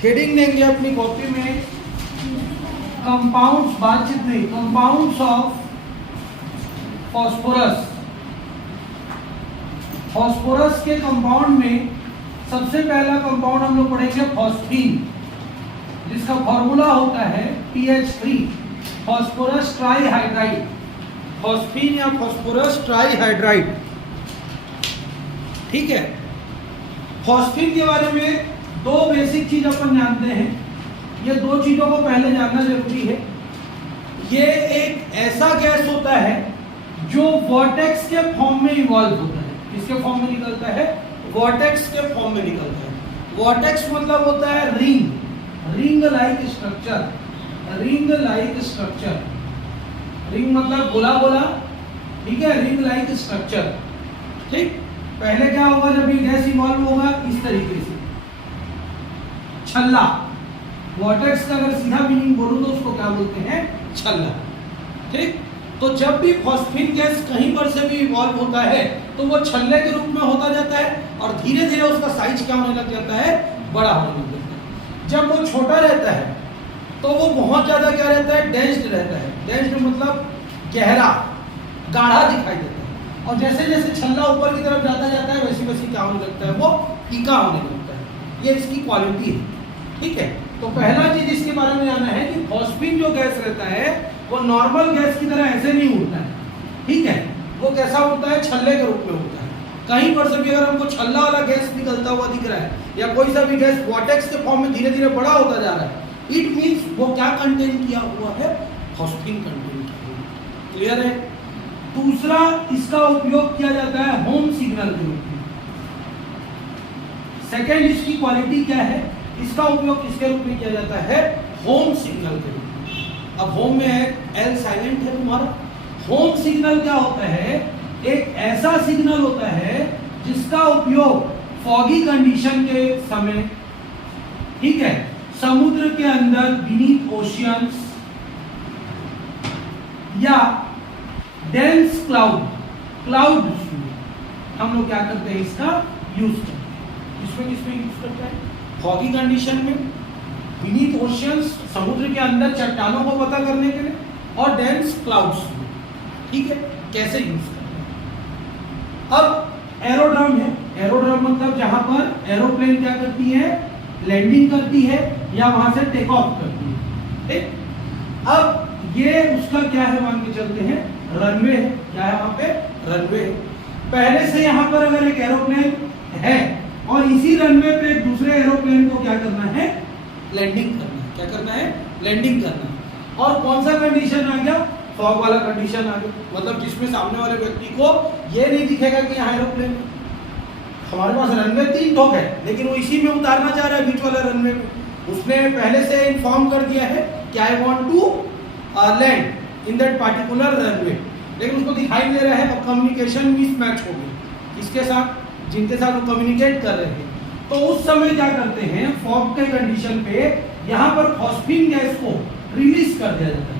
Heading देंगे अपनी copy में कंपाउंड्स, बातचीत नहीं, कंपाउंड्स ऑफ फॉस्फोरस। फॉस्फोरस के कंपाउंड में सबसे पहला कंपाउंड हम लोग पढ़ेंगे फॉस्फीन, जिसका फॉर्मूला होता है PH3, फॉस्फोरस ट्राईहाइड्राइड। फॉस्फीन या फॉस्फोरस ट्राईहाइड्राइड, ठीक है। फॉस्फीन के बारे में दो बेसिक चीज अपन जानते हैं, ये दो चीजों को पहले जानना जरूरी है। ये एक ऐसा गैस होता है जो वॉर्टेक्स के फॉर्म में इवॉल्व होता है। किसके फॉर्म में निकलता है? वॉर्टेक्स के फॉर्म में निकलता है। वॉर्टेक्स मतलब होता है ring, ring like structure, ring like structure. Ring मतलब गोला गोला, ठीक है, रिंग लाइक स्ट्रक्चर, ठीक। पहले क्या होगा जब ये गैस इवॉल्व होगा? इस तरीके से छल्ला। वॉर्टेक्स का अगर सीधा मीनिंग बोलूं तो उसको क्या बोलते हैं? छल्ला, ठीक। तो जब भी फॉस्फीन गैस कहीं पर से भी इवॉल्व होता है तो वो छल्ले के रूप में होता जाता है और धीरे धीरे उसका साइज क्या होने लग जाता है? बड़ा होने लग जाता है। जब वो छोटा रहता है तो वो बहुत ज्यादा क्या रहता है? डेंस्ड रहता है। डेंस्ड मतलब गहरा, गाढ़ा दिखाई देता है। और जैसे जैसे छल्ला ऊपर की तरफ जाता जाता है वैसी वैसी क्या होने लगता है? वो फीका होने लगता है। ये इसकी क्वालिटी है, ठीक है। तो पहला चीज इसके बारे में जानना है कि फॉस्फीन जो गैस रहता है वो नॉर्मल गैस की तरह ऐसे नहीं उड़ता है, ठीक है। वो कैसा उड़ता है? छल्ले के रूप में उड़ता है। कहीं पर से भी अगर हमको छल्ला वाला गैस निकलता हुआ दिख रहा है या कोई सा भी गैस वॉर्टेक्स के फॉर्म में धीरे धीरे बड़ा होता जा रहा है, इट मीन्स वो क्या कंटेन किया हुआ है? फॉस्फीन कंटेन किया हुआ है। क्लियर है? दूसरा, इसका उपयोग किया जाता है होम सिग्नल के रूप में। सेकेंड, इसकी क्वालिटी क्या है? इसका उपयोग किसके रूप में किया जाता है? होम सिग्नल के रूप में। अब होम में है, एल साइलेंट है तुम्हारा। होम सिग्नल क्या होता है? एक ऐसा सिग्नल होता है जिसका उपयोग फॉगी कंडीशन के समय, ठीक है, समुद्र के अंदर बीनीथ ओशियंस या डेंस क्लाउड हम लोग क्या करते हैं? इसका यूज करते हैं। किसमें यूज करते हैं? फॉगी कंडीशन में, बीनीथ ओशियंस समुद्र के अंदर चट्टानों को पता करने के लिए, और डेंस क्लाउड्स, ठीक है। कैसे यूज करते हैं? अब एरोड्रम है। एरोड्रम मतलब जहां पर एरोप्लेन क्या करती है? लैंडिंग करती है या वहां से टेक ऑफ करती है, ठीक। अब ये उसका क्या है मान के चलते हैं? रनवे है। क्या है वहां पे? रनवे है। पहले से यहां पर अगर एक एरोप्लेन है और इसी रनवे पे एक दूसरे एरोप्लेन को क्या करना है? लैंडिंग करना है। क्या करना है? लैंडिंग करना है। और कौन सा कंडीशन आ गया? फॉग वाला कंडीशन आ गया। मतलब जिसमें सामने वाले व्यक्ति को ये नहीं दिखेगा कि यहाँ एरोप्लेन है। हमारे पास रनवे 3 ठोक है लेकिन वो इसी में उतारना चाह रहा है, बीच वाला रनवे में। उसने पहले से इन्फॉर्म कर दिया है कि I want to land in that particular runway, लेकिन उसको दिखाई दे रहा है और कम्युनिकेशन मिसमैच हो गई। किसके साथ? जिनके साथ वो कम्युनिकेट कर रहे हैं। तो उस समय क्या करते हैं? फॉग के कंडीशन पे यहाँ पर फॉस्फीन गैस को रिलीज कर दिया जाता है।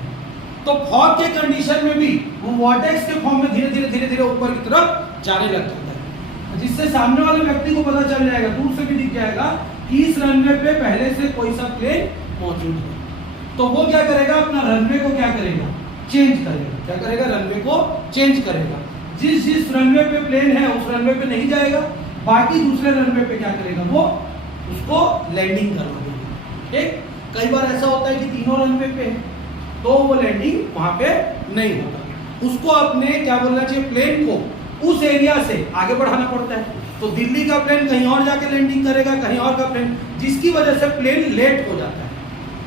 तो फॉग के कंडीशन में भी वो वॉर्टेक्स के फॉर्म में धीरे धीरे ऊपर की तरफ जाने लग जाता है, जिससे सामने वाले व्यक्ति को पता चल जाएगा, दूर से भी दिख जाएगा कि इस रनवे पे पहले से कोई सा प्लेन मौजूद है। तो वो क्या करेगा? अपना रनवे को क्या करेगा? चेंज करेगा। क्या करेगा? रनवे को चेंज करेगा। जिस रनवे पे प्लेन है उस रनवे पे नहीं जाएगा, बाकी दूसरे रनवे पे क्या करेगा? वो उसको लैंडिंग करवा देगा, ठीक। कई बार ऐसा होता है कि तीनों रनवे पे है तो वो लैंडिंग वहां पे नहीं होगा। उसको अपने क्या बोलना चाहिए? प्लेन को उस एरिया से आगे बढ़ाना पड़ता है। तो दिल्ली का प्लेन कहीं और जाके लैंडिंग करेगा, कहीं और का प्लेन, जिसकी वजह से प्लेन लेट हो जाता है।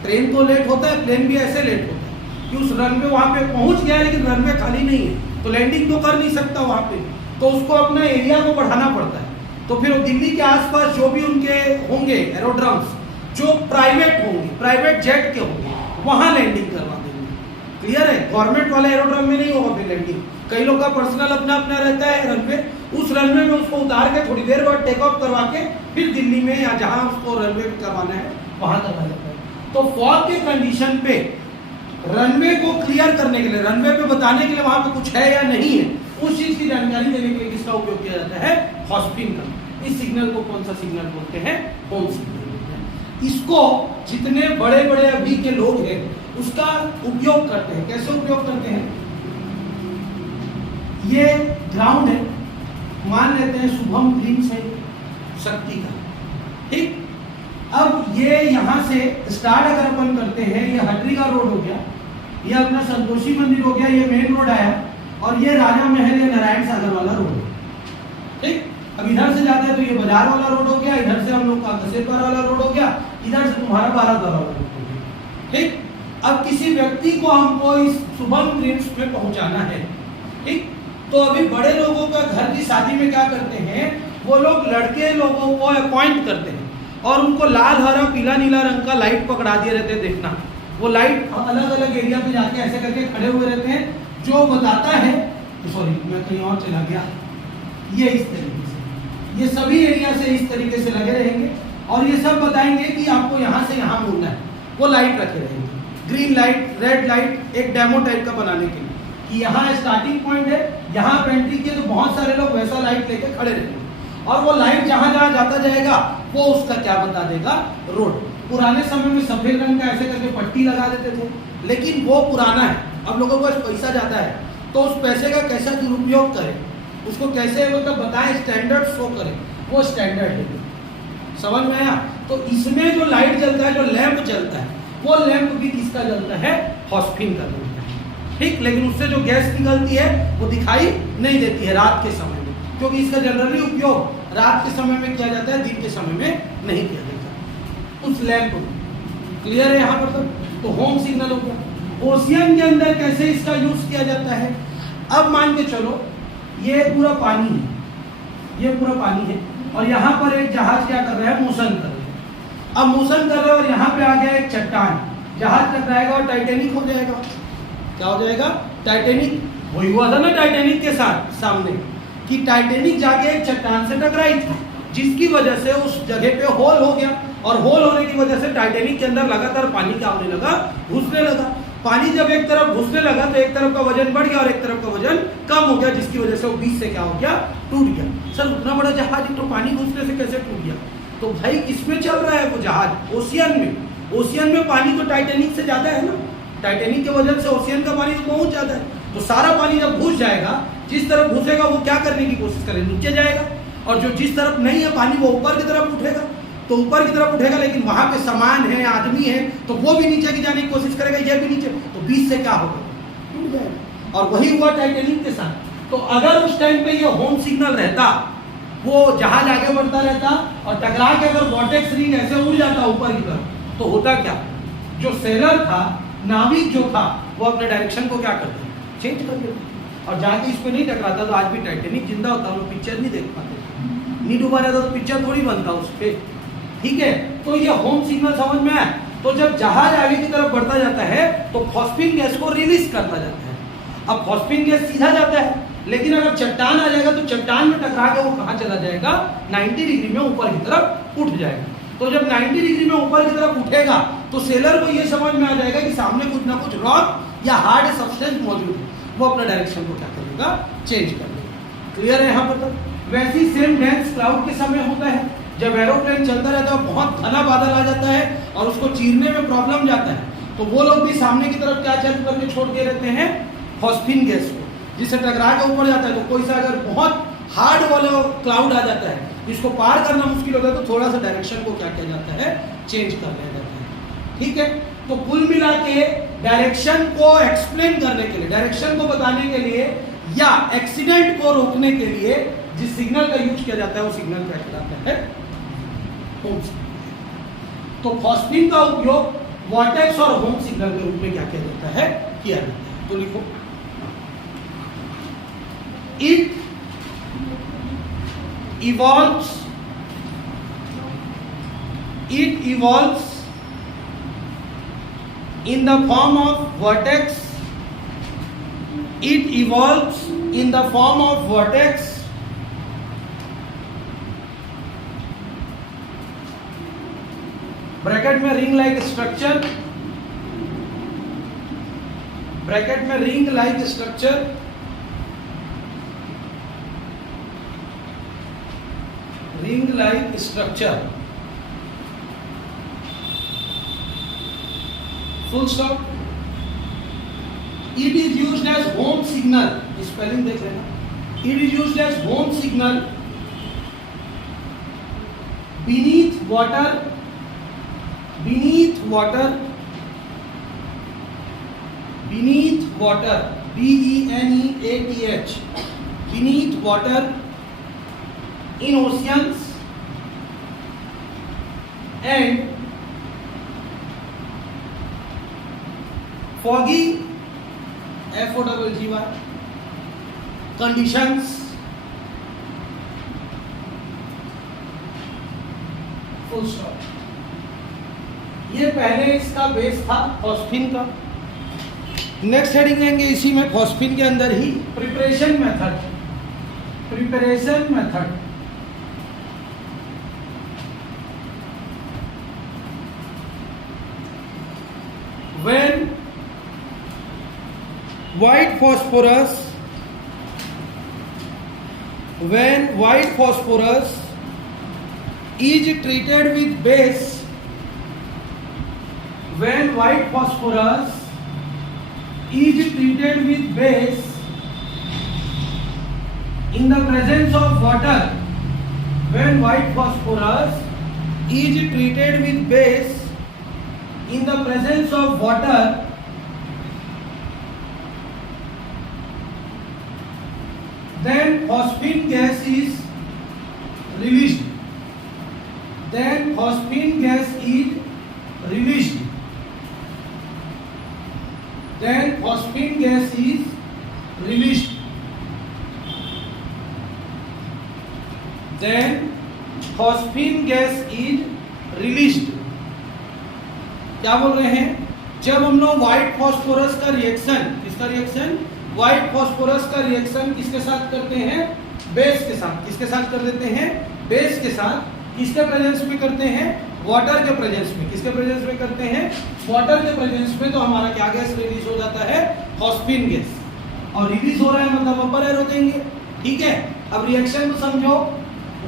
ट्रेन तो लेट होता है, प्लेन भी ऐसे लेट होता है कि उस रनवे वहां पे पहुंच गया लेकिन रनवे खाली नहीं है तो लैंडिंग तो कर नहीं सकता वहां पे, तो उसको अपना एरिया को बढ़ाना पड़ता है। तो फिर दिल्ली के आसपास जो भी उनके होंगे एरोड्रम्स, जो प्राइवेट होंगे, प्राइवेट जेट के होंगे, वहां लैंडिंग करवा देंगे। क्लियर है? गवर्नमेंट वाले एरोड्रम में नहीं होगा फिर लैंडिंग। कई लोग का पर्सनल अपना अपना रहता है रनवे, उस रनवे में उसको उतार के थोड़ी देर बाद टेक ऑफ करवा के फिर दिल्ली में या जहां उसको रनवे करवाना है वहां करवा जाता है। तो फॉग के कंडीशन पे रनवे को क्लियर करने के लिए, रनवे पे बताने के लिए वहां पे कुछ है या नहीं है, उस चीज की जानकारी देने के लिए किसका उपयोग किया जाता है? फॉस्फीन का। इस सिग्नल को कौन सा सिग्नल बोलते हैं? होम सिग्नल बोलते हैं। इसको जितने बड़े बड़े अभी के लोग हैं उसका उपयोग करते हैं। कैसे उपयोग करते हैं? ये ग्राउंड है, मान लेते हैं शुभम ग्रीन से शक्ति का, ठीक। अब ये यहाँ से स्टार्ट अगर अपन करते हैं, ये हटरी का रोड हो गया, ये अपना संतोषी मंदिर हो गया, ये मेन रोड आया, और ये राजा महल या नारायण सागर वाला रोड है, ठीक। अब इधर से जाता है तो ये बाजार वाला रोड हो गया, इधर से हम लोग का कसेरपार वाला रोड हो गया, इधर से तुम्हारा भारत वाला रोड हो गया, ठीक। अब किसी व्यक्ति को हमको इस शुभम ग्रीन्स में पहुंचाना है, ठीक। तो अभी बड़े लोगों का घर की शादी में क्या करते हैं, वो लोग लड़के लोगों को अपॉइंट करते हैं और उनको लाल हरा पीला नीला रंग का लाइट पकड़ा दिए रहते हैं। देखना, वो लाइट अलग अलग एरिया पे जाके ऐसे करके खड़े हुए रहते हैं, जो बताता है, सॉरी मैं कहीं और चला गया, ये इस तरीके से, ये सभी एरिया से इस तरीके से लगे रहेंगे और ये सब बताएंगे कि आपको यहाँ से यहाँ मुड़ना है। वो लाइट रखे रहेंगे, ग्रीन लाइट, रेड लाइट, एक डेमो टाइप का बनाने के लिए कि यहाँ स्टार्टिंग पॉइंट है, यहाँ पे एंट्री किए तो बहुत सारे लोग वैसा लाइट लेके खड़े रहेंगे और वो लाइट जहाँ जहाँ जाता जाएगा वो उसका क्या बता देगा, रोड। पुराने समय में सफेद रंग का ऐसे करके पट्टी लगा देते थे, लेकिन वो पुराना है, अब लोगों को पैसा जाता है तो उस पैसे का कैसा दुरुपयोग करें, उसको कैसे मतलब बताएं, स्टैंडर्ड शो करें, वो स्टैंडर्ड है। समझ में आया? तो इसमें जो लाइट जलता है, जो लैंप जलता है, वो लैंप भी किसका जलता है, फॉस्फिन का जलता है, ठीक। लेकिन उससे जो गैस निकलती है वो दिखाई नहीं देती है रात के समय में, क्योंकि इसका जनरली उपयोग रात के समय में किया जाता है, दिन के समय में नहीं किया जाता उस लैंप को। क्लियर है यहाँ पर? तो होम सिग्नल हो गया। ओशियन के अंदर कैसे इसका यूज किया जाता है? अब मान के चलो ये पूरा पानी है, ये पूरा पानी है और यहाँ पर एक जहाज क्या कर रहा है, मोशन कर रहा है। अब मोशन कर रहा है और यहाँ पे आ गया एक चट्टान, जहाज टकराएगा और टाइटेनिक हो जाएगा। क्या हो जाएगा? टाइटेनिक। वही हुआ था ना टाइटेनिक के साथ सामने, कि टाइटेनिक जाके एक चट्टान से टकराई थी, जिसकी वजह से उस जगह पे होल हो गया और होल होने की वजह से टाइटेनिक के अंदर लगातार पानी क्या होने लगा, घुसने लगा। पानी जब एक तरफ घुसने लगा तो एक तरफ का वजन बढ़ गया और एक तरफ का वजन कम हो गया, जिसकी वजह से वो बीच से क्या हो गया, टूट गया। सर उतना बड़ा जहाज तो पानी घुसने से कैसे टूट गया? तो भाई किसमें चल रहा है वो जहाज? ओशियन में। ओशियन में पानी तो टाइटेनिक से ज्यादा है ना, टाइटेनिक के वजन से ओशियन का पानी तो बहुत ज्यादा है। तो सारा पानी जब घुस जाएगा, जिस तरफ घुसेगा वो क्या करने की कोशिश करे, नीचे जाएगा, और जो जिस तरफ नहीं है पानी वो ऊपर की तरफ उठेगा। तो ऊपर की तरफ उठेगा, लेकिन वहां पे सामान है, आदमी है, तो वो भी नीचे की जाने की कोशिश करेगा, ये भी नीचे, तो बीच से क्या होगा, टूट जाएगा। और वही हुआ टाइटेनिक के साथ। तो अगर उस टाइम पे ये होम सिग्नल रहता, वो जहाज आगे बढ़ता रहता और टकरा के अगर वॉर्टेक्स रिंग ऐसे उड़ जाता ऊपर की तरफ, तो होता क्या, जो सेलर था, नाविक जो था, वो अपने डायरेक्शन को क्या करते, चेंज कर देते और जाके इस पे नहीं टकराता, तो आज भी टाइटेनिक जिंदा होता, हम लोग पिक्चर नहीं देख पाते, नहीं डूबा रहता तो पिक्चर थोड़ी बनता उस पर, ठीक है। तो ये होम सिग्नल समझ में आया? तो जब जहाज आगे की तरफ बढ़ता जाता है तो फॉस्फिन गैस को रिलीज करता जाता है। अब फॉस्फिन गैस सीधा जाता है, लेकिन अगर चट्टान आ जाएगा तो चट्टान में टकरा के वो कहाँ चला जाएगा, 90 डिग्री में ऊपर की तरफ उठ जाएगा। तो जब 90 डिग्री में ऊपर की तरफ उठेगा तो सेलर को ये समझ में आ जाएगा कि सामने कुछ ना कुछ रॉक या हार्ड सब्सटेंस मौजूद है, वो अपना डायरेक्शन को क्या करेगा, चेंज कर देगा। क्लियर है यहाँ पर? तक वैसी सेम डेंस क्लाउड के समय होता है, जब एरोप्लेन चलता रहता है, बहुत घना बादल आ जाता है और उसको चीरने में प्रॉब्लम जाता है, तो वो लोग भी सामने की तरफ क्या चालू करके छोड़ दे रहते हैं, फॉस्फिन गैस को, जिससे टकरा के ऊपर जाता है। तो कोई सा अगर बहुत हार्ड वाला क्लाउड आ जाता है, इसको पार करना मुश्किल होता है, तो थोड़ा सा डायरेक्शन को क्या किया जाता है, चेंज कर दिया जाता है, ठीक है। तो कुल मिला के डायरेक्शन को एक्सप्लेन करने के लिए, डायरेक्शन को बताने के लिए या एक्सीडेंट को रोकने के लिए जिस सिग्नल का यूज किया जाता है, वो सिग्नल क्या कहलाता है, होम सिग्नल। तो फॉस्फिन का उपयोग वॉर्टेक्स और होम सिग्नल के रूप में क्या किया जाता है, किया जाता है। तो लिखो, it evolves in the form of vertex. It evolves in the form of vertex bracket में रिंग लाइक स्ट्रक्चर, ब्रैकेट में ring like structure, ring like structure full stop. It is used age home signal, spelling देख लेना, it is used age home signal beneath water, beneath water, beneath water, BENEATH, beneath water, in oceans and foggy FOGGY conditions, full stop. ये पहले इसका base था phosphine का। Next heading लेंगे इसी में, फॉस्फीन के अंदर ही preparation method, preparation method. When white phosphorus, when white phosphorus is treated with base, when white phosphorus is treated with base in the presence of water, when white phosphorus is treated with base in the presence of water, then phosphine gas is released, then phosphine gas is released, then phosphine gas is released, then phosphine gas is released। क्या बोल रहे हैं? जब हम लोग white phosphorus का reaction, किसका reaction? White phosphorus का रिएक्शन किसके साथ करते हैं? बेस के साथ। किसके साथ कर देते हैं? बेस के साथ। किसके प्रेजेंस में करते हैं? वाटर के प्रेजेंस में। किसके प्रेजेंस में करते हैं? वाटर के प्रेजेंस में। तो हमारा क्या गैस रिलीज हो जाता है? Phosphine gas. और रिलीज हो रहा है मतलब अपर एरो देंगे, ठीक है। अब रिएक्शन को समझो।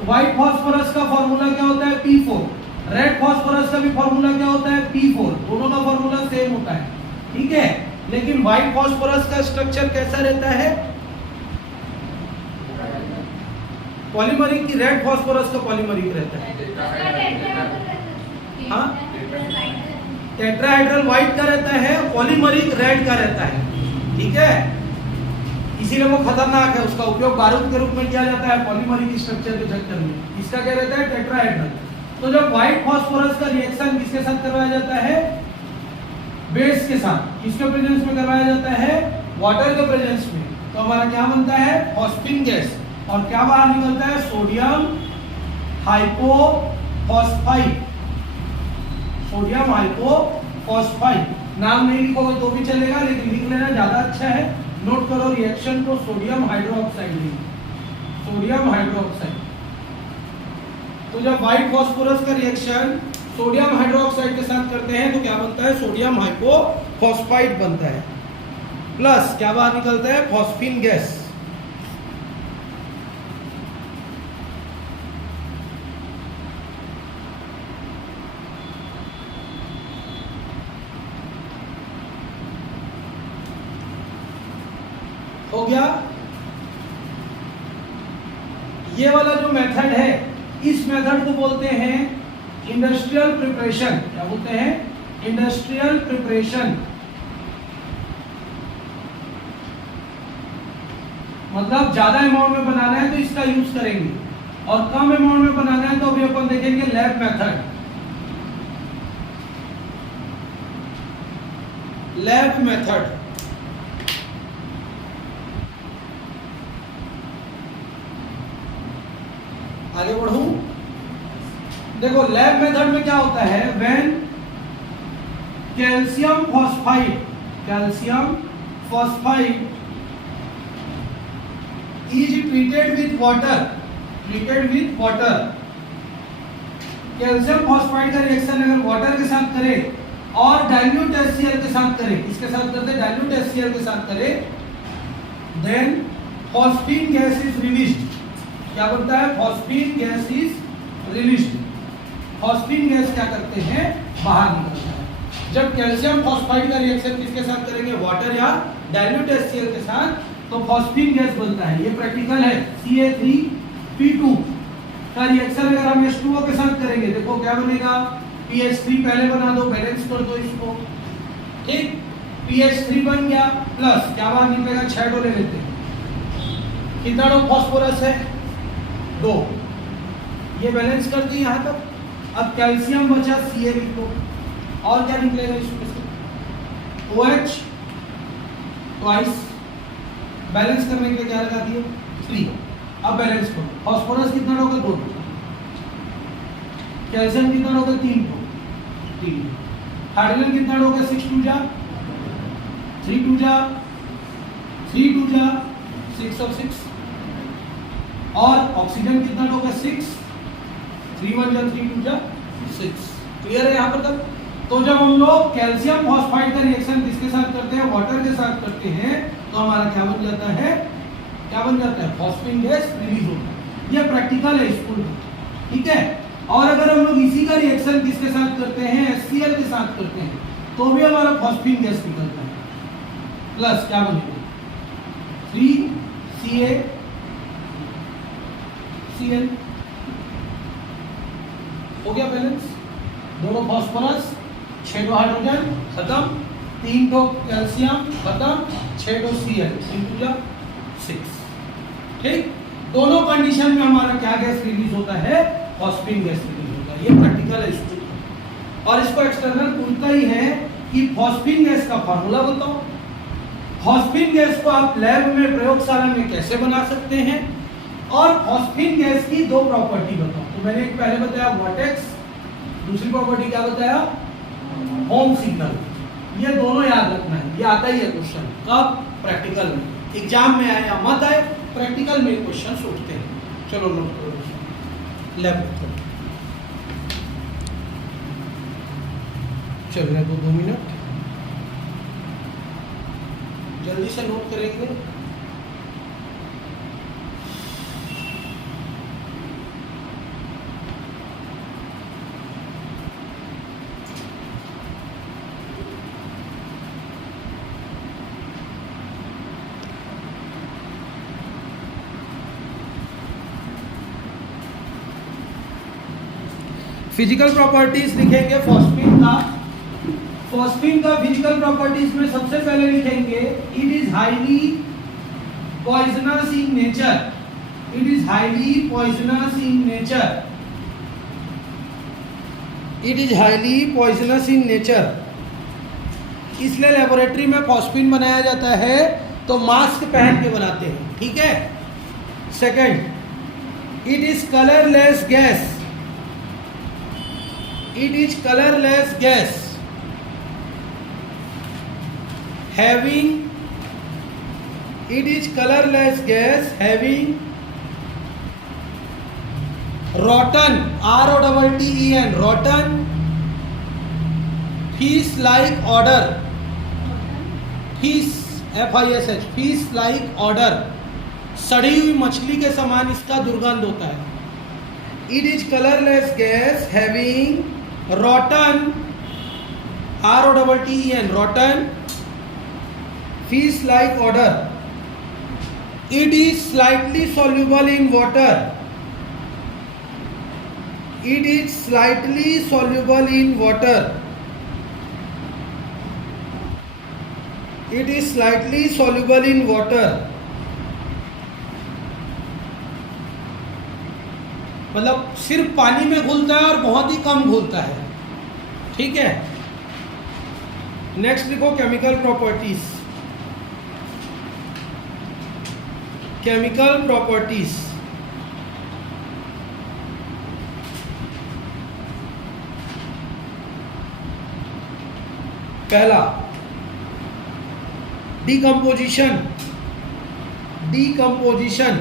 व्हाइट फॉस्फोरस का फॉर्मूला क्या होता है? P4। रेड फॉस्फोरस का भी फॉर्मूला क्या होता है? P4। दोनों का फॉर्मूला सेम होता है, ठीक है। लेकिन व्हाइट फॉस्फोरस का स्ट्रक्चर कैसा रहता है? पॉलीमरिक की रेड फॉस्फोरस का पॉलीमरिक रहता है? हाँ, टेट्राहेड्रल व्हाइट का रहता है, पॉलीमरिक रेड का रहता है, ठीक है। इसीलिए वो खतरनाक है, उसका उपयोग बारूद के रूप में किया जाता है पॉलीमरिक स्ट्रक्चर के चक्कर में। इसका क्या रहता है? टेट्राहेड्रल। तो जब व्हाइट फॉस्फोरस का रिएक्शन किसके साथ करवाया जाता है? बेस के साथ। किसके प्रेजेंस में करवाया जाता है? वाटर के प्रेजेंस में। तो हमारा क्या बनता है? Phosphine gas. और क्या बाहर निकलता है? सोडियम हाइपोफॉस्फाइड। सोडियम हाइपोफॉस्फाइड। नाम नहीं लिखोगे तो भी चलेगा, लेकिन लिख लेना ज्यादा अच्छा है। नोट करो रिएक्शन को, सोडियम हाइड्रोक्साइड। Sodium hydroxide. तो जब व्हाइट फॉस्फोरस का रिएक्शन सोडियम हाइड्रोक्साइड के साथ करते हैं तो क्या बनता है? सोडियम हाइपोफॉस्फाइड बनता है। प्लस क्या बाहर निकलता है? Phosphine gas. हो गया। ये वाला जो मेथड है, इस मेथड को बोलते हैं इंडस्ट्रियल प्रिपरेशन। क्या बोलते हैं? Industrial preparation. मतलब ज्यादा अमाउंट में बनाना है तो इसका यूज करेंगे, और कम अमाउंट में बनाना है तो अभी अपन देखेंगे लैब मेथड। Lab method. आगे बढ़ूं? देखो लैब मेथड में क्या होता है? When calcium phosphide, calcium phosphide is treated with water, treated with water. Calcium phosphide का रिएक्शन अगर वाटर के साथ करें और डाइल्यूट HCl के साथ करें, किसके साथ करते हैं? डाइल्यूट HCl के साथ करें, then phosphine gas is released. क्या बनता है? Phosphine gas is released. Phosphine gas क्या करते हैं? बाहर निकलता है। जब कैल्शियम फॉस्फाइड का रिएक्शन किसके साथ करेंगे, वाटर या डाइल्यूट HCl के साथ, तो फॉस्फीन गैस बनता है। ये प्रैक्टिकल है। CA3P2 का रिएक्शन अगर हम H2O के साथ करेंगे, देखो क्या बनेगा, PH3 पहले बना दो, बैलेंस कर दो इसको, ठीक। PH3 बन गया, प्लस क्या बाहर निकलेगा, 6 डो ले लेते हैं। कितना डो फॉस्फोरस है, 2, ये बैलेंस कर दी यहाँ तक। अब कैल्शियम बचा, Ca लिख दो, और क्या निकलेगा इसमें से, OH ट्वाइस, बैलेंस करने के लिए क्या लगा दिए, 3। अब बैलेंस करो, फॉस्फोरस कितना होगा, 2, कैल्शियम कितना होगा, 3, हाइड्रोजन कितना होगा, 6 2 जा 3 2 जा 3 2 जा 6 और 6, और ऑक्सीजन कितना होगा, 6 3 1 जा 3 2 जा 6। क्लियर है यहाँ पर तक। तो जब हम लोग कैल्शियम फॉस्फाइड का रिएक्शन किसके साथ करते हैं, वाटर के साथ करते हैं, तो हमारा क्या बन जाता है, क्या बन जाता है, फॉस्फीन गैस रिलीज होता है। ये प्रैक्टिकल है स्कूल में, ठीक है। और अगर हम लोग इसी का रिएक्शन किसके साथ करते हैं, HCl के साथ करते हैं, तो भी हमारा फॉस्फीन गैस निकलता है। प्लस क्या बनेगा, 3CaCl, हो गया बैलेंस। दोनों फॉस्फोरस, 6 हाइड्रोजन खत्म, 3 कैल्शियम खत्म, 6 Cl, 6। ठीक, दोनों कंडीशन में हमारा क्या गैस रिलीज होता है, फॉस्फीन गैस रिलीज होता है। ये प्रैक्टिकल है इसको, और इसको एक्सटर्नल पूछता ही है कि फॉस्फीन गैस का फार्मूला बताओ। फॉस्फीन गैस को आप लैब में, प्रयोगशाला में कैसे बना सकते हैं, और फॉस्फीन गैस की 2 प्रॉपर्टी बताओ। तो मैंने एक पहले बताया वर्टेक्स, दूसरी प्रॉपर्टी क्या बताया, होम सिग्नल। ये दोनों याद रखना है, ये आता ही है क्वेश्चन, कब, प्रैक्टिकल में। एग्जाम में आए या मत आए, प्रैक्टिकल में क्वेश्चन उठते हैं। चलो नोट करो, लैब में चल रहे 2 मिनट, जल्दी से नोट करेंगे। फिजिकल प्रॉपर्टीज लिखेंगे फॉस्फीन का। फॉस्फीन का फिजिकल प्रॉपर्टीज में सबसे पहले लिखेंगे, it is highly poisonous in nature. It is highly poisonous in nature. It is highly poisonous in nature. इसलिए लेबोरेटरी में फॉस्फीन बनाया जाता है तो मास्क पहन के बनाते हैं, ठीक है। Second, it is colourless gas. It is colorless gas having, it is colorless gas having rotten, ROTTEN, rotten fish-like odor, fish, FISH, fish-like odor, सड़ी हुई मछली के समान इसका दुर्गंध होता है। It is colorless gas having rotten, ROTTEN, rotten fish-like odor. It is slightly soluble in water. It is slightly soluble in water. It is slightly soluble in water. मतलब सिर्फ पानी में घुलता है और बहुत ही कम घुलता है, ठीक है। नेक्स्ट लिखो केमिकल प्रॉपर्टीज। केमिकल प्रॉपर्टीज, पहला डीकंपोजिशन। डीकंपोजिशन,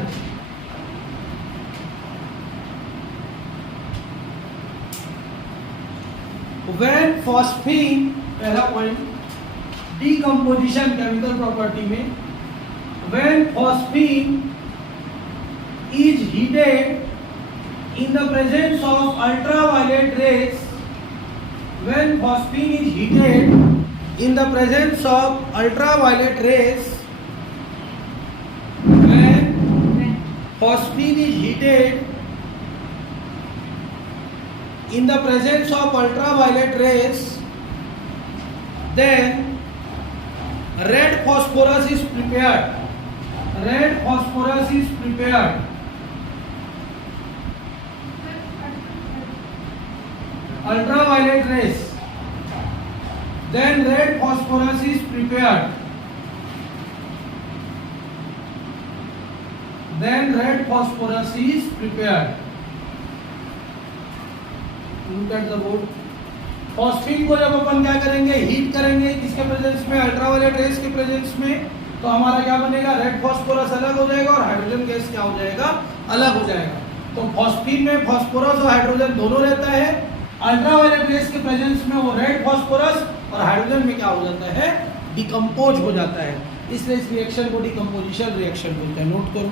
when phosphine, पहला पॉइंट, डीकंपोजिशन केमिकल प्रॉपर्टी में, when phosphine is heated in the presence of ultraviolet rays, when phosphine is heated in the presence of ultraviolet rays, when phosphine is heated in the presence of ultraviolet rays, then red phosphorus is prepared. Red phosphorus is prepared. Ultraviolet rays. Then red phosphorus is prepared. Then red phosphorus is prepared. Look at the board. Phosphine को जब अपन क्या करेंगे, heat करेंगे किसके presence में, ultraviolet rays के presence में, तो हमारा क्या बनेगा, रेड फॉस्फोरस अलग हो जाएगा और हाइड्रोजन गैस क्या हो जाएगा, अलग हो जाएगा। तो फॉस्फीन में फॉस्फोरस और हाइड्रोजन दोनों रहता है, अल्ट्रावायलेट रेस के प्रेजेंस में वो रेड फॉस्फोरस और हाइड्रोजन में क्या हो जाता है, डिकम्पोज हो जाता है। इसलिए इस रिएक्शन को डिकम्पोजिशन रिएक्शन बोलते हैं। नोट करो।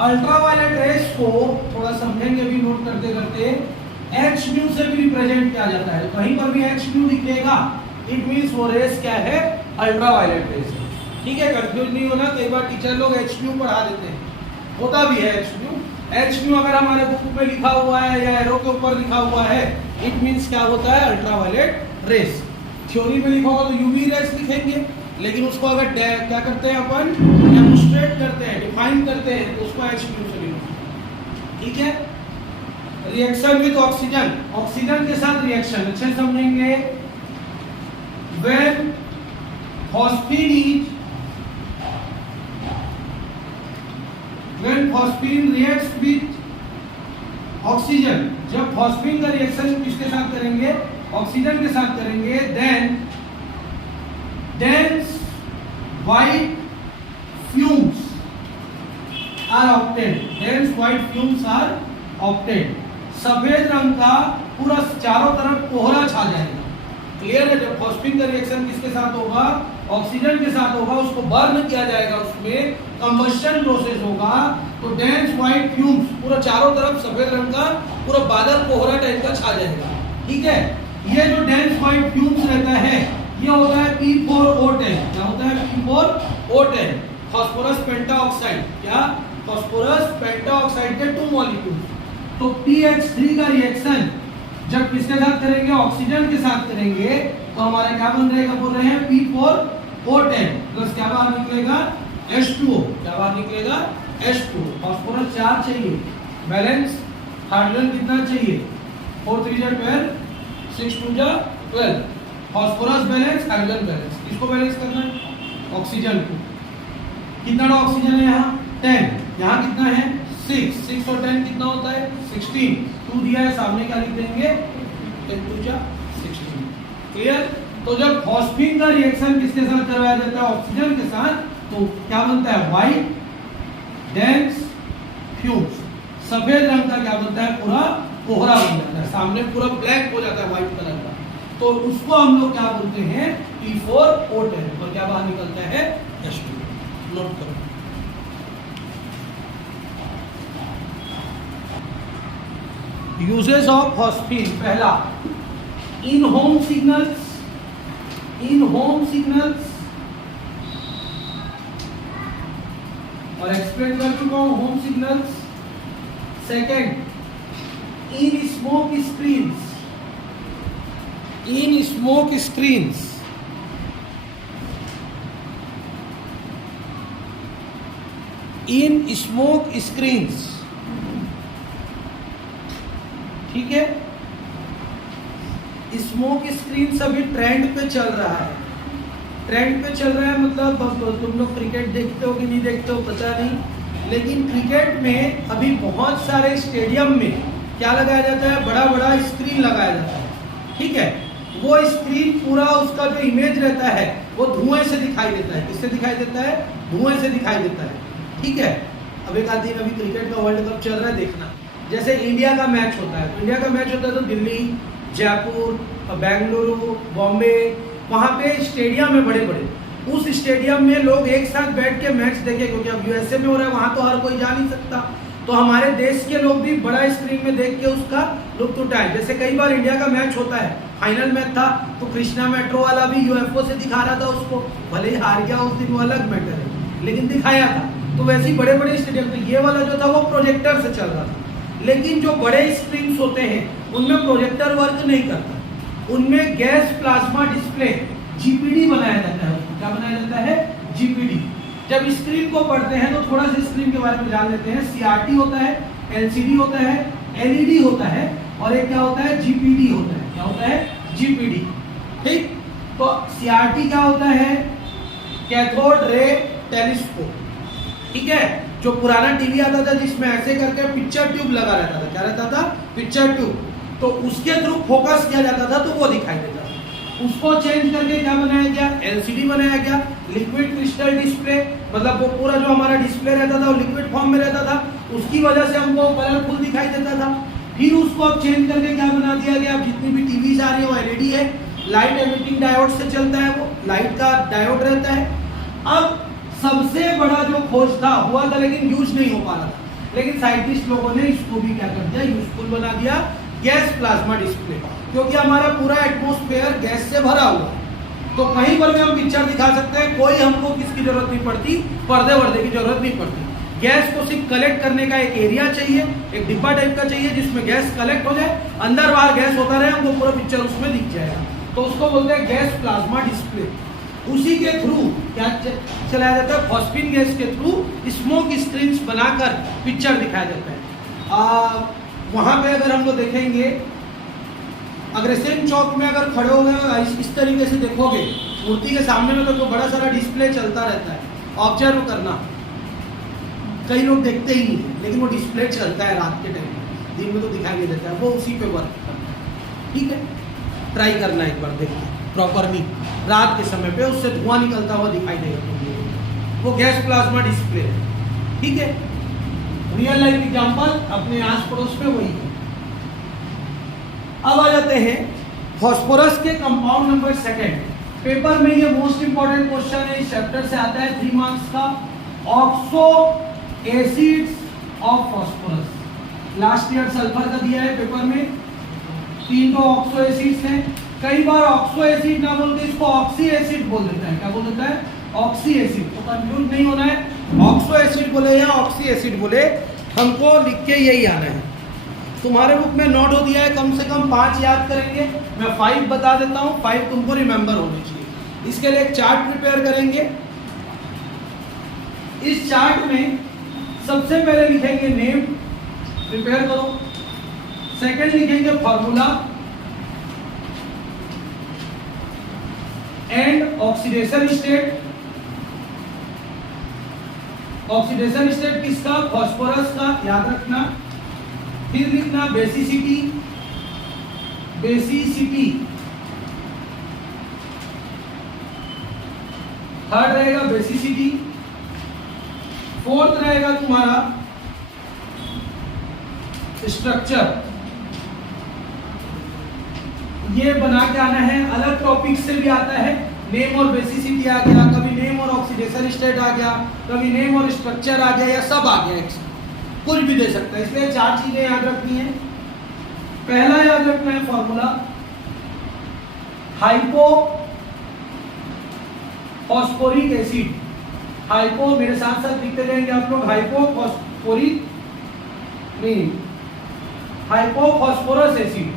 अल्ट्रावायलेट रेस को थोड़ा समझेंगे भी नोट करते करते, एच न्यू से भी रिप्रेजेंट किया जाता है। कहीं पर भी एच न्यू दिखेगा, इट मींस वो रेस क्या है, अल्ट्रावायलेट रेस है। ठीक है, कंफ्यूज नहीं होना। कई बार टीचर लोग एच न्यू पढ़ा देते हैं, होता भी है एच न्यू। एच न्यू अगर हमारे बुक में लिखा हुआ है या एरो के ऊपर लिखा हुआ है, इट मींस क्या होता है, अल्ट्रावायलेट रेस। थ्योरी में लिखा होगा तो यूवी रेस लिखेंगे, लेकिन उसको अगर क्या करते हैं अपन, डेमोंस्ट्रेट करते हैं, डिफाइन करते हैं, तो उसको एच न्यू से लिखते। ठीक है। रिएक्शन विद ऑक्सीजन, ऑक्सीजन के साथ रिएक्शन अच्छे समझेंगे। When phosphine reacts with oxygen, जब फॉस्फीन का रिएक्शन किसके साथ करेंगे, ऑक्सीजन के साथ करेंगे, then dense white fumes are obtained. Dense white fumes are obtained. सफेद रंग का पूरा चारों तरफ कोहरा छा जाएगा। क्लियर है। जब फॉस्फीन का रिएक्शन किसके साथ होगा, ऑक्सीजन के साथ होगा, उसको बर्न किया जाएगा, उसमें कंबशन प्रोसेस होगा, तो डेंस व्हाइट फ्यूम्स पूरा चारों तरफ सफेद रंग का पूरा बादल कोहरा टाइप का छा जाएगा। ठीक है। ये जो डेंस व्हाइट फ्यूम्स रहता है, ये होता है P4O10। क्या होता है, P4O10, फास्फोरस पेंटाऑक्साइड। क्या, फास्फोरस पेंटाऑक्साइड के 2 मॉलिक्यूल्स। तो PH3 का रिएक्शन जब किसके साथ करेंगे, ऑक्सीजन के साथ करेंगे, तो हमारा क्या बन जाएगा, बोल रहे हैं P4O10 प्लस क्या बाहर निकलेगा, H2O। क्या बाहर निकलेगा, H2O। फास्फोरस 4 चाहिए, बैलेंस हाइड्रोजन कितना चाहिए, 4 3 जा 12, 6 2 जा 12। फास्फोरस बैलेंस, हाइड्रोजन बैलेंस, किसको बैलेंस करना है, ऑक्सीजन को। कितना ऑक्सीजन है यहाँ, 10, यहाँ कितना है, 6, 6 और 10 कितना होता है, 16। 2 दिया है, सामने क्या लिख देंगे, 10 2 जा 16। क्लियर। तो जब फॉस्फीन का रिएक्शन किसके साथ करवाया जाता है, ऑक्सीजन के साथ, तो क्या बनता है, व्हाइट डेंस फ्यूम्स, सफेद रंग का क्या बनता है, पूरा कोहरा बन जाता है, सामने पूरा ब्लैक हो जाता है व्हाइट कलर का। तो उसको हम लोग क्या बोलते हैं, P4O10, और क्या बाहर निकलता है, H2। नोट करो। यूजेस ऑफ फॉस्फीन, पहला इन होम सिग्नल्स, और एक्सप्लेन कर चुका हूं home signals. Second, in smoke screens, in smoke screens, in smoke screens। ठीक है। स्मोक स्क्रीन अभी ट्रेंड पे चल रहा है, ट्रेंड पे चल रहा है मतलब तुम लोग क्रिकेट देखते हो कि नहीं देखते हो पता नहीं, लेकिन क्रिकेट में अभी बहुत सारे स्टेडियम में क्या लगाया जाता है, बड़ा बड़ा स्क्रीन लगाया जाता है। ठीक है। वो स्क्रीन पूरा उसका जो इमेज रहता है वो धुएं से दिखाई देता है। किससे दिखाई देता है, धुएं से दिखाई देता है। ठीक है। अब एक आध दिन अभी क्रिकेट का वर्ल्ड कप चल रहा है, देखना जैसे इंडिया का मैच होता है, तो इंडिया का मैच होता है तो दिल्ली, जयपुर, बेंगलुरु, बॉम्बे, वहाँ पे स्टेडियम है बड़े बड़े, उस स्टेडियम में लोग एक साथ बैठ के मैच देखे, क्योंकि अब यूएसए में हो रहा है, वहाँ तो हर कोई जा नहीं सकता, तो हमारे देश के लोग भी बड़ा स्क्रीन में देख के उसका लुत्फ उठाए। जैसे कई बार इंडिया का मैच होता है, फाइनल मैच था तो कृष्णा मेट्रो वाला भी यूएफओ से दिखा रहा था उसको, भले ही हार गया उस दिन, वो अलग मैटर है, लेकिन दिखाया था। तो वैसे ही बड़े बड़े स्टेडियम, तो ये वाला जो था वो प्रोजेक्टर से चल रहा था, लेकिन जो बड़े स्क्रीन होते हैं उनमें प्रोजेक्टर वर्क नहीं करता, उनमें गैस प्लाज्मा डिस्प्ले जीपीडी बनाया जाता है। क्या बनाया जाता है? जीपीडी। जब स्क्रीन को पढ़ते हैं तो थोड़ा सा स्क्रीन के बारे में जान लेते हैं। सीआरटी होता है, एलसीडी होता है, एलईडी होता है, और एक क्या होता है? जीपीडी होता है। क्या होता है? जीपीडी। ठीक, तो सीआरटी क्या होता है? Cathode ray telescope. ठीक है, जो पुराना टीवी आता था जिसमें ऐसे करके पिक्चर ट्यूब लगा रहता था, क्या रहता था? पिक्चर ट्यूब, तो उसके थ्रू फोकस किया जाता था तो वो दिखाई देता था। उसको चेंज करके क्या बनाया गया? एलसीडी बनाया गया, लिक्विड क्रिस्टल डिस्प्ले, मतलब वो पूरा जो हमारा डिस्प्ले रहता था वो लिक्विड फॉर्म में रहता था, उसकी वजह से हमको कलरफुल दिखाई देता था। फिर उसको अब चेंज करके क्या बना दिया गया? अब जितनी भी टीवी आ रही है वो एलईडी है, लाइट एमिटिंग डायोड से चलता है, वो लाइट का डायोड रहता है। अब सबसे बड़ा जो खोज था हुआ था, लेकिन यूज नहीं हो पा रहा था, लेकिन साइंटिस्ट लोगों ने इसको भी क्या कर दिया? यूजफुल बना दिया, गैस प्लाज्मा डिस्प्ले, क्योंकि हमारा पूरा एटमॉस्फेयर गैस से भरा हुआ है, तो कहीं पर भी हम पिक्चर दिखा सकते हैं, कोई हमको किसकी जरूरत नहीं पड़ती, पर्दे वर्दे की जरूरत नहीं पड़ती। गैस को सिर्फ कलेक्ट करने का एक एरिया चाहिए, एक डिब्बा टाइप का चाहिए जिसमें गैस कलेक्ट हो जाए, अंदर बाहर गैस होता रहे, हमको पूरा पिक्चर उसमें दिख जाएगा, तो उसको बोलते हैं गैस प्लाज्मा डिस्प्ले। उसी के थ्रू क्या चलाया जाता है? फॉस्फिन गैस के थ्रू स्मोक स्क्रीन्स बनाकर पिक्चर दिखाया जाता है। वहां पे अगर हम लोग देखेंगे, अग्रसेन चौक में अगर खड़े हो गए इस तरीके से देखोगे, मूर्ति के सामने में तो बड़ा सारा डिस्प्ले चलता रहता है, ऑब्जर्व करना, कई लोग देखते ही नहीं, लेकिन वो डिस्प्ले चलता है रात के टाइम में, दिन में तो दिखाई नहीं देता है, वो उसी पे वर्क करता है। ठीक है, ट्राई करना एक बार, देखिए प्रॉपरली रात के समय पे उससे धुआं निकलता हुआ दिखाई देगा, वो गैस प्लाज्मा डिस्प्ले है। ठीक है, रियल लाइफ एग्जांपल अपने आस पड़ोस में वही है। अब आ जाते हैं फास्फोरस के कंपाउंड नंबर सेकंड। पेपर में ये मोस्ट इंपॉर्टेंट क्वेश्चन है, इस चैप्टर से आता है 3 मार्क्स का। Oxo acids of phosphorus, last year sulphur का दिया है पेपर में, 3 तो ऑक्सो एसिड्स हैं। कई बार ऑक्सो एसिड ना बोल के इसको ऑक्सी एसिड बोल देता है। क्या बोल देता है? Oxy acid. तो कंफ्यूज नहीं होना है, ऑक्सो एसिड बोले या ऑक्सी एसिड बोले, हमको लिख के यही आना है। तुम्हारे बुक में नोट हो दिया है, कम से कम 5 याद करेंगे, मैं 5 बता देता हूँ, 5 तुमको रिमेंबर होने चाहिए। इसके लिए एक चार्ट प्रिपेयर करेंगे। इस चार्ट में सबसे पहले लिखेंगे नेम, प्रिपेयर करो। सेकंड लिखेंगे formula and oxidation state. Oxidation state किसका? फास्फोरस का, याद रखना। फिर लिखना बेसिसिटी, बेसिसिटी। थर्ड रहेगा बेसिसिटी। फोर्थ रहेगा तुम्हारा स्ट्रक्चर। ये बना के आना है, अलग टॉपिक से भी आता है, नेम और बेसिसिटी आ गया, कभी नेम और ऑक्सीडेशन स्टेट आ गया, कभी नेम और स्ट्रक्चर आ गया, या सब आ गया, कुछ भी दे सकता है। इसलिए 4 चीजें याद रखनी है। पहला याद रखना है formula, hypo phosphoric acid. Hypo, मेरे साथ साथ लिखते जाएंगे आप लोग, हाइपो फॉस्फोरिक नहीं, hypo phosphorous acid,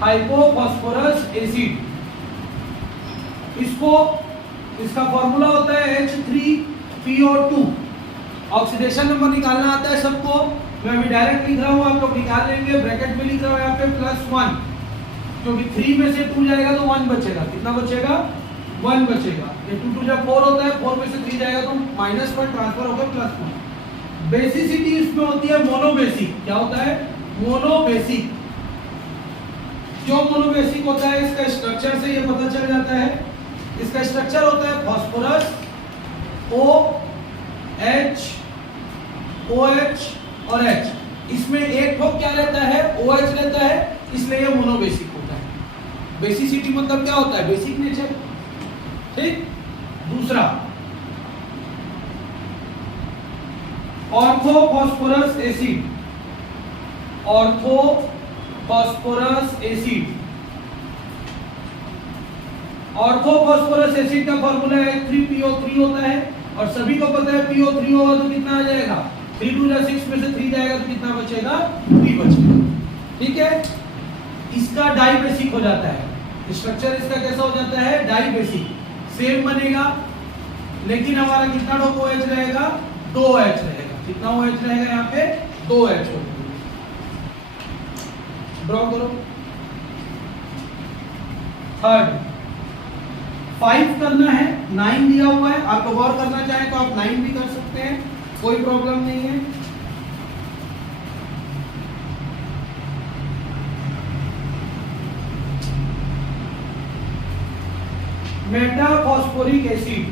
hypo phosphorous acid. इसको, इसका फॉर्मूला होता है H3PO2। ऑक्सीडेशन नंबर निकालना आता है सबको, मैं अभी डायरेक्ट लिख रहा हूँ, आप लोग निकाल लेंगे। ब्रैकेट में लिख रहा हूँ यहाँ पे +1, क्योंकि 3 में से 2 जाएगा तो 1 बचेगा। कितना बचेगा? 1 बचेगा। ये 2 2 जब 4 होता है, 4 में से 3 जाएगा तो -1 ट्रांसफर होकर +1। बेसिसिटी इसमें होती है मोनोबेसिक। क्या होता है? मोनोबेसिक। जो मोनोबेसिक होता है, इसका स्ट्रक्चर से ये पता चल जाता है। इसका स्ट्रक्चर होता है फास्फोरस, OH, OH और H। इसमें एक ठोक क्या रहता है, OH रहता है, इसलिए ये मोनोबेसिक होता है। बेसिसिटी मतलब क्या होता है, बेसिक नेचर। ठीक। दूसरा orthophosphorous acid, orthophosphorous acid, orthophosphorous acid का फॉर्मूला है 3PO3 होता है, और सभी को पता है PO3 होगा तो कितना आ जाएगा, 3 2 6 में से 3 जाएगा तो कितना बचेगा, 3 बचेगा। ठीक है। इसका डाई बेसिक हो जाता है, स्ट्रक्चर इसका कैसा हो जाता है, डाई बेसिक, सेम बनेगा, लेकिन हमारा कितना OH रहेगा, 2OH रहेगा। कितना OH रहेगा यहाँ पे, 2OH होगा। ड्रॉ करो। थर्ड 5 करना है, 9 दिया हुआ है, आप लोग और करना चाहें तो आप 9 भी कर सकते हैं, कोई प्रॉब्लम नहीं है। मेटाफॉस्फोरिक एसिड,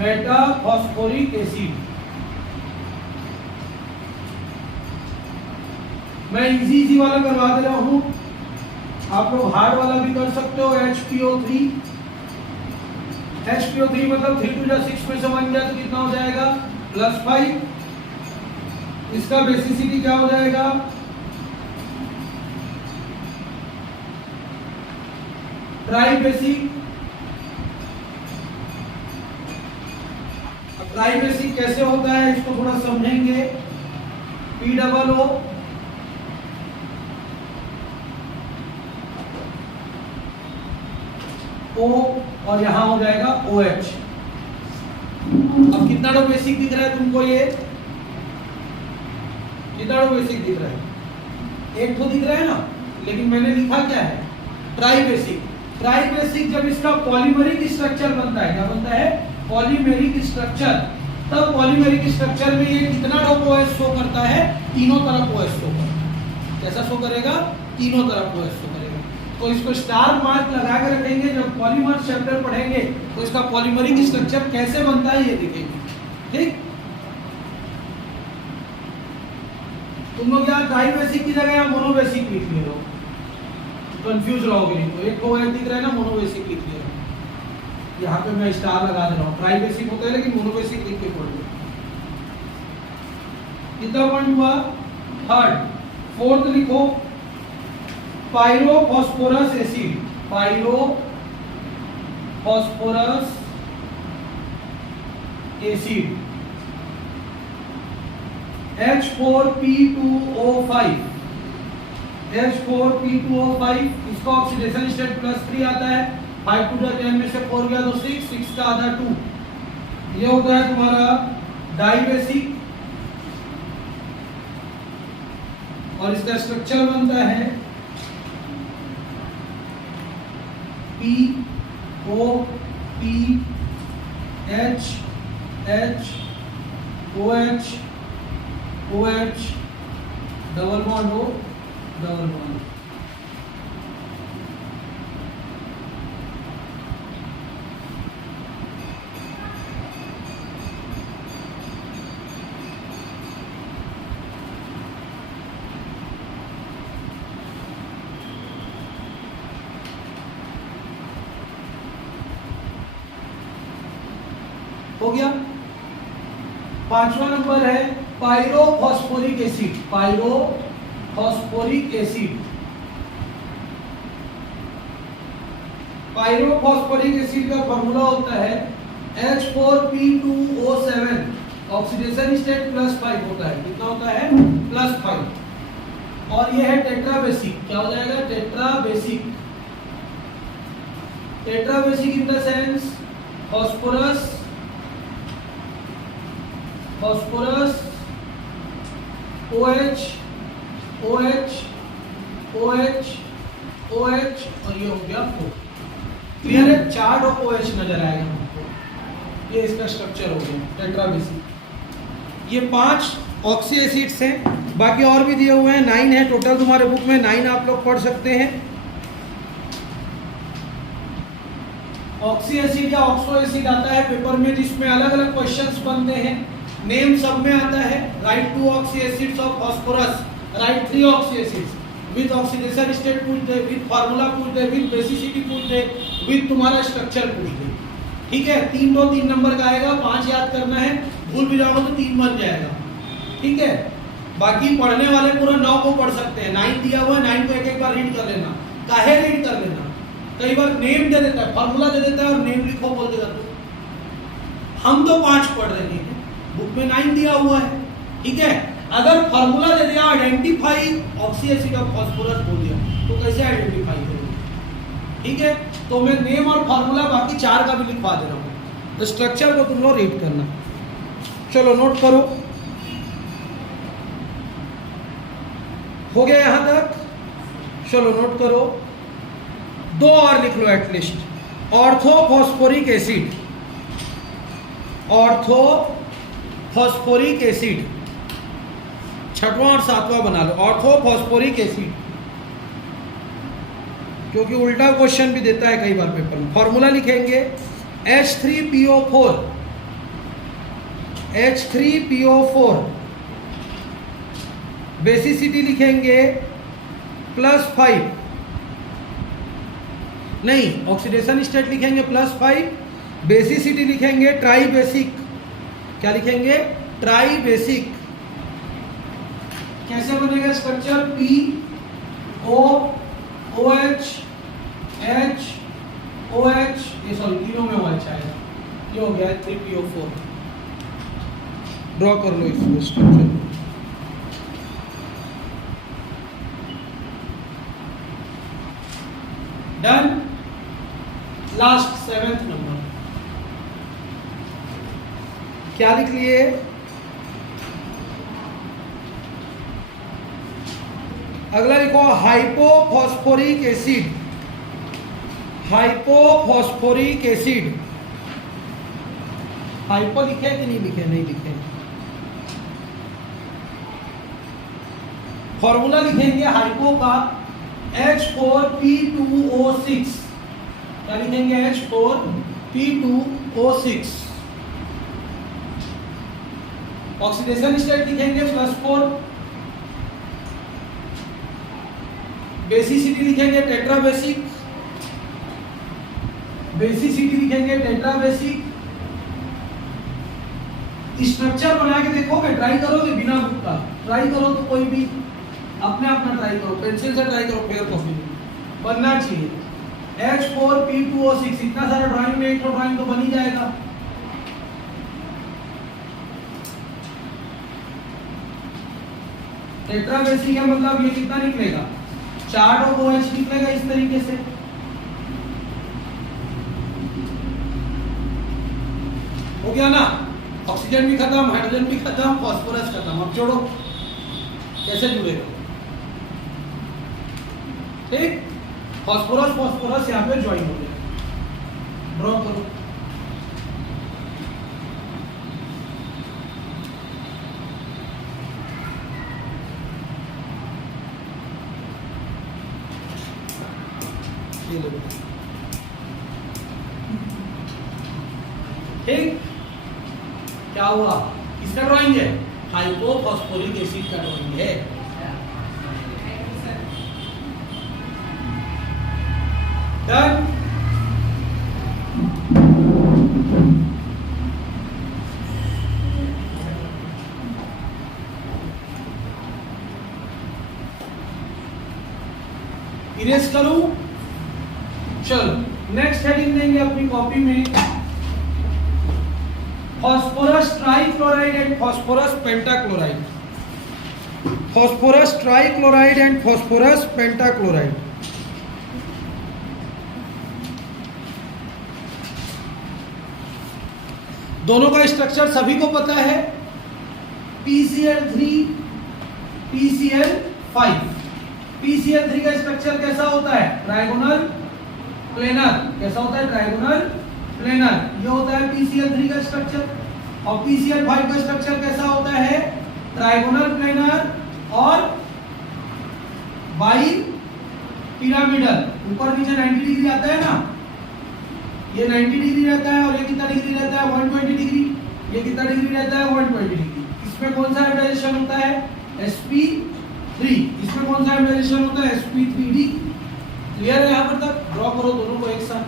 मेटाफॉस्फोरिक एसिड, मैं इजी वाला करवा दे रहा हूं, आप लोग हार्ड वाला भी कर सकते हो। HPO3, HPO3 मतलब 3 2 6 में से 1 गया तो कितना हो जाएगा, +5। इसका बेसिसिटी क्या हो जाएगा, ट्राई बेसिक। ट्राई बेसिक कैसे होता है इसको थोड़ा समझेंगे। POO O और यहां हो जाएगा OH। अब कितना रो बेसिक दिख रहा है तुमको, ये कितना रो बेसिक दिख रहा है, एक तो दिख रहा है ना, लेकिन मैंने लिखा क्या है, ट्राई बेसिक। ट्राई बेसिक जब इसका पॉलीमेरिक स्ट्रक्चर बनता है, क्या बनता है, पॉलीमेरिक स्ट्रक्चर, तब पॉलीमेरिक स्ट्रक्चर में ये कितना OH शो करता है, तीनों तरफ OH शो करता है। कैसा शो करेगा, तीनों तरफ OH शो करेगा। तो इसको स्टार मार्क लगा के रखेंगे, जब पॉलीमर चैप्टर पढ़ेंगे तो इसका पॉलीमरिक स्ट्रक्चर कैसे बनता है ये देखेंगे। ठीक। तुम लोग यहाँ ट्राई बेसिक की जगह मोनोबेसिक लिख ले लो, कंफ्यूज रहोगे नहीं तो। एक OH दिख रहा है ना, मोनोबेसिक लिख लिया, यहाँ पे मैं स्टार लगा दे रहा हूँ। ट्राई बेसिक होता है लेकिन मोनोबेसिक लिख के पढ़ लो। कितना पॉइंट हुआ, थर्ड। फोर्थ लिखो पायरोफॉस्फोरस एसिड, पायरोफॉस्फोरस एसिड, H4P2O5, H4P2O5, इसका ऑक्सीडेशन स्टेट +3 आता है, 5 2 10 में से 4 गया तो 6, 6 का आधा 2, ये होता है तुम्हारा डाई बेसिक, और इसका स्ट्रक्चर बनता है POPHHOH OH double bond O double bond. हो गया। पांचवा नंबर है pyrophosphoric acid, pyrophosphoric acid. Pyrophosphoric acid का फॉर्मूला होता है H4P2O7, ऑक्सीडेशन स्टेट +5 होता है, कितना होता है, +5, और ये है टेट्राबेसिक। क्या हो जाएगा, tetrabasic. Tetrabasic in the sense phosphorus, phosphorus OH OH OH OH और ये हो गया O। क्लियर है, 4 OH नजर आएगा हमको। ये इसका स्ट्रक्चर हो गया टेट्राबेसिक। ये 5 ऑक्सी एसिड्स हैं, बाकी और भी दिए हुए हैं, 9 है टोटल तुम्हारे बुक में, 9 आप लोग पढ़ सकते हैं। ऑक्सी एसिड या ऑक्सो एसिड आता है पेपर में, जिसमें अलग अलग क्वेश्चंस बनते हैं। नेम सब में आता है। Right 2 oxy acids of phosphorus, right 3 oxy acids with oxidation state पूछ दे, विद फार्मूला पूछ दे, विद बेसिसिटी पूछ दे, विद तुम्हारा स्ट्रक्चर पूछ दे। ठीक है, 3 नंबर का आएगा, 5 याद करना है, भूल भी जाओगे तो 3 बन जाएगा। ठीक है, बाकी पढ़ने वाले पूरा 9 को पढ़ सकते हैं, 9 दिया हुआ है, 9 को एक बार रीड कर लेना। काहे रीड कर लेना, कई बार नेम दे देता है, फार्मूला दे देता है और नेम लिखो बोल देगा। तो हम तो 5 पढ़ रहे हैं, बुक में 9 दिया हुआ है। ठीक है, अगर फार्मूला दे दिया identify oxy acid of phosphorus बोल दिया तो कैसे आइडेंटिफाई करोगे? ठीक है, तो मैं नेम और फार्मूला बाकी 4 का भी लिखवा दे रहा हूँ, तो स्ट्रक्चर को तुम लोग रीड करना। चलो नोट करो, हो गया यहां तक? चलो नोट करो, 2 और लिख लो at least. Orthophosphoric acid, orthophosphoric acid 6वां और 7वां बना लो। ऑर्थोफॉस्फोरिक एसिड, क्योंकि उल्टा क्वेश्चन भी देता है कई बार पेपर में। फॉर्मूला लिखेंगे H3PO4, H3PO4, बेसिसिटी लिखेंगे +5, नहीं ऑक्सीडेशन स्टेट लिखेंगे +5, बेसिसिटी लिखेंगे ट्राई बेसिक। क्या लिखेंगे? Try basic. कैसे बनेगा स्ट्रक्चर? PO OH HOH, ये सॉरी तीनों में OH आएगा, ये हो गया 3PO4। ड्रॉ कर लो इसको structure. Done. Last 7th number क्या लिख लिए? अगला लिखो hypophosphoric acid, hypophosphoric acid. Hypo लिखे कि नहीं लिखे? नहीं लिखे। फॉर्मूला लिखेंगे हाइपो का H4P2O6। क्या लिखेंगे? H4P2O6। ऑक्सीडेशन स्टेट लिखेंगे +4, बेसिसिटी लिखेंगे टेट्राबेसिक, बेसिसिटी लिखेंगे टेट्राबेसिक। स्ट्रक्चर बना के देखोगे, ट्राई करोगे बिना बुक का, ट्राई करो तो कोई भी अपने आप में ट्राई करो, पेंसिल से ट्राई करो, फेयर कॉपी में बनना चाहिए। H4P2O6, इतना सारा ड्राइंग में एक तो ड्राइंग तो बन ही जाएगा। टेट्राबेसिक है मतलब ये कितना निकलेगा? 4 OH निकलेगा इस तरीके से। हो गया ना? ऑक्सीजन भी खत्म, हाइड्रोजन भी खत्म, फास्फोरस खत्म। अब जोड़ो, कैसे जुड़ेगा? ठीक, फास्फोरस फास्फोरस यहाँ पे ज्वाइन हो गया। ड्रॉ करो। ठीक, क्या हुआ? किसका ड्राइंग है? हाइपोफॉस्फोरिक एसिड का ड्राइंग है। डन। इरेज करूं? चलो नेक्स्ट हेडिंग देंगे अपनी कॉपी में, phosphorus trichloride and phosphorus pentachloride. Phosphorus trichloride and phosphorus pentachloride. दोनों का स्ट्रक्चर सभी को पता है, PCl3 PCl5। PCl3 का स्ट्रक्चर कैसा होता है? Trigonal planar. कैसा होता है? Trigonal planar. ये होता है PCl3 का स्ट्रक्चर। और PCl5 का स्ट्रक्चर कैसा होता है? ट्राइगोनल प्लेनर और बाई पिरामिडल। ऊपर नीचे 90 डिग्री आता है ना, ये 90 डिग्री रहता है और ये कितना डिग्री रहता है? 120 डिग्री। ये कितना डिग्री रहता है 120 डिग्री। इसमें कौन सा हाइब्रिडाइजेशन होता है sp3, इसमें कौन सा हाइब्रिडाइजेशन होता है sp3d। क्लियर है यहाँ पर तक? ड्रॉ करो दोनों को एक साथ,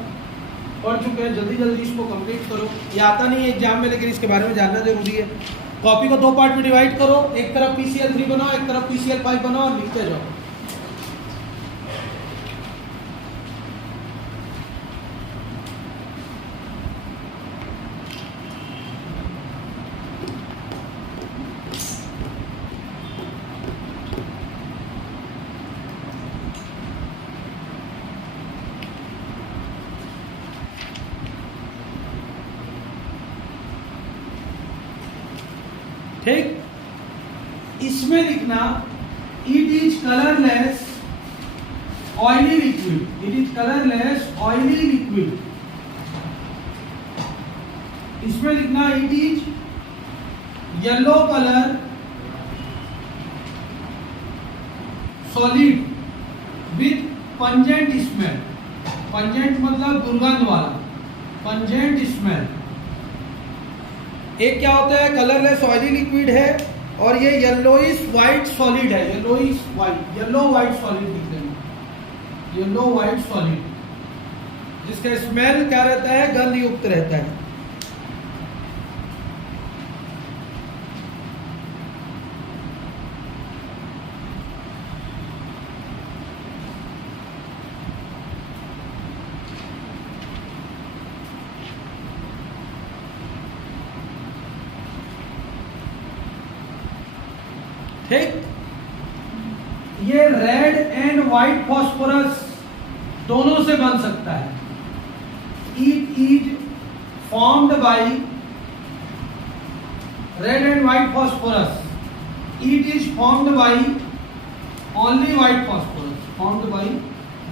पढ़ चुके हैं, जल्दी जल्दी इसको कंप्लीट करो। ये आता नहीं है एग्जाम में लेकिन इसके बारे में जानना जरूरी है। कॉपी को 2 पार्ट में डिवाइड करो, एक तरफ PCl3 बनाओ, एक तरफ PCl5 बनाओ और लिखते जाओ। ठीक, इसमें लिखना it is colourless oily liquid, it is colourless oily liquid. इसमें लिखना it is yellow colour solid with pungent smell. Pungent मतलब दुर्गंध वाला, पंजेंट स्मेल। एक क्या होता है कलरलेस ऑयली लिक्विड है और ये येलोइश व्हाइट सॉलिड है, yellowish white, yellow white solid लिख देना, येलो व्हाइट सॉलिड, जिसका स्मेल क्या रहता है गंध युक्त रहता है। ठीक, ये रेड एंड व्हाइट फॉस्फोरस दोनों से बन सकता है। It is formed by red and white phosphorus, it is formed by only white phosphorus, formed by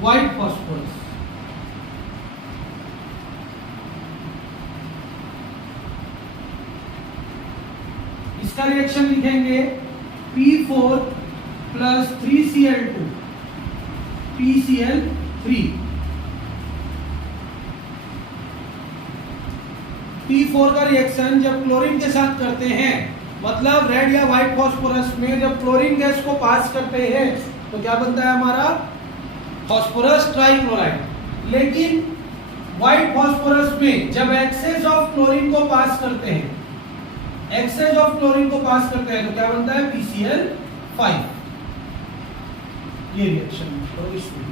white phosphorus. इसका रिएक्शन लिखेंगे P4 plus 3Cl2 PCl3। P4 का रिएक्शन जब क्लोरीन के साथ करते हैं, मतलब रेड या व्हाइट फॉस्फोरस में जब क्लोरीन गैस को पास करते हैं तो क्या बनता है हमारा फॉस्फोरस ट्राइक्लोराइड। लेकिन व्हाइट फॉस्फोरस में जब एक्सेस ऑफ क्लोरीन को पास करते हैं, एक्सेस ऑफ क्लोरीन को पास करते हैं तो क्या बनता है PCl5। ये रिएक्शन करो इसमें।